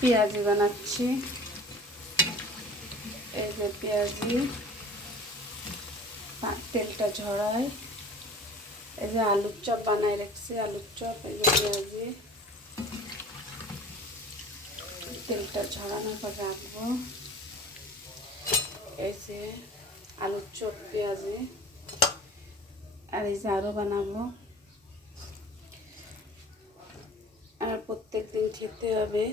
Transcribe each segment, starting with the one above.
পেঁয়াজি বানাচ্ছি। এই যে পেঁয়াজি, তেলটা ঝরাই। এই যে আলুর চপ বানাই রাখছি, আলুর চপ। এই যে পেঁয়াজি, তেলটা ঝরানোর পর রাখবো। এই যে আলুর চপ, পেঁয়াজি। আর এই যে আরও বানাবো। আর প্রত্যেক দিন খেতে হবে,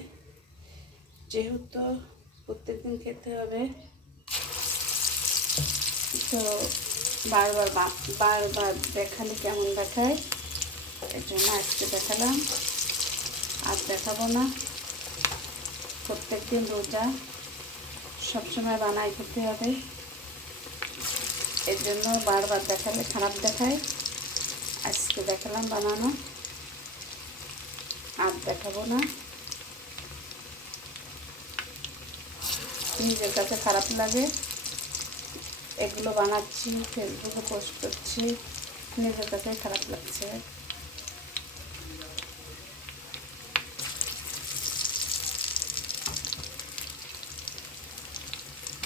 যেহেতু প্রত্যেক দিন খেতে হবে, তো বারবার বারবার দেখালে কেমন দেখায়, এর জন্য আজকে দেখালাম, আর দেখাবো না। প্রত্যেক দিন রোজা, সবসময় বানাই খেতে হবে, এর জন্য বারবার দেখালে খারাপ দেখায়। আজকে দেখালাম বানানো, আর দেখাবো না। নিজের কাছে খারাপ লাগে, এগুলো বানাচ্ছি, ফেসবুকে পোস্ট করছি, নিজের কাছে খারাপ লাগছে।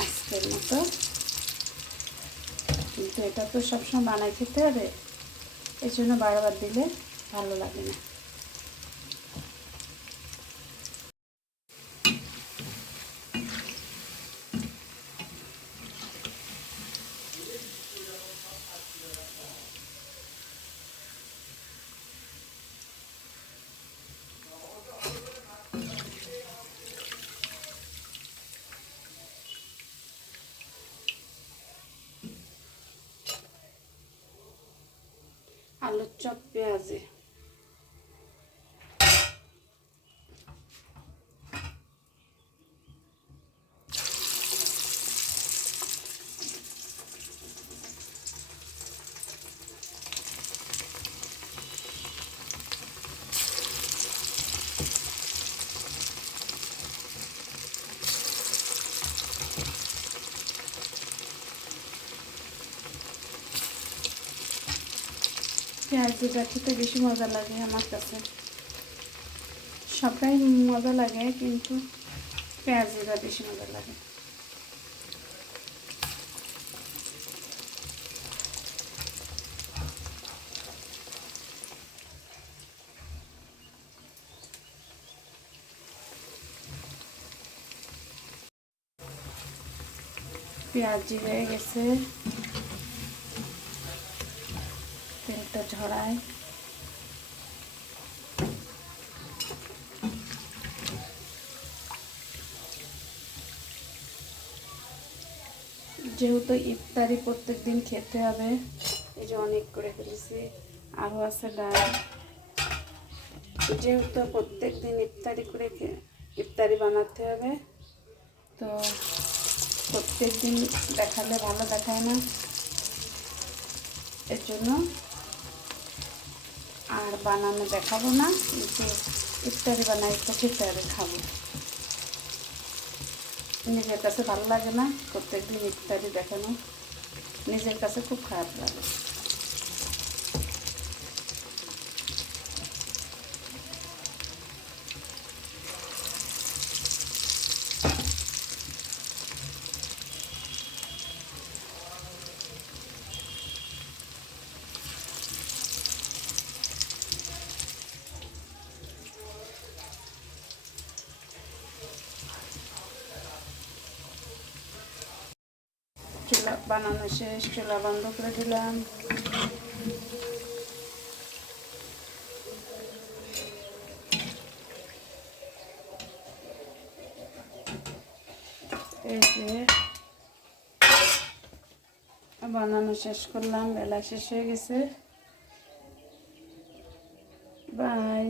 আজকের মতো, কিন্তু এটা তো সবসময় বানাই খেতে হবে, এই জন্য বারবার দিলে ভালো লাগে না। আলুর চপ, পেঁয়াজি। পেঁয়াজিটা খেতে বেশি মজা লাগে আমার কাছে। সবটাই মজা লাগে, কিন্তু পেঁয়াজিটা বেশি মজা লাগে। পেঁয়াজি হয়ে গেছে, তেলটা ঝরায়। যেহেতু ইফতারি প্রত্যেক দিন খেতে হবে, এই যে অনেক করে ফেলেছি, আরও আছে ডাল। যেহেতু প্রত্যেক দিন ইফতারি করে ইফতারি বানাতে হবে, তো প্রত্যেক দিন দেখালে ভালো দেখায় না, এর জন্য আর বানানো দেখাবো না। কিন্তু ইফতারি বানাই তো খেতে হবে, খাবো। নিজের কাছে ভালো লাগে না প্রত্যেক দিন ইফতারি দেখানো, নিজের কাছে খুব খারাপ লাগে। চুলা বানানো শেষ, চুলা বন্ধ করে দিলাম। এই যে বানানো শেষ করলাম, বেলা শেষ হয়ে গেছে। বাই।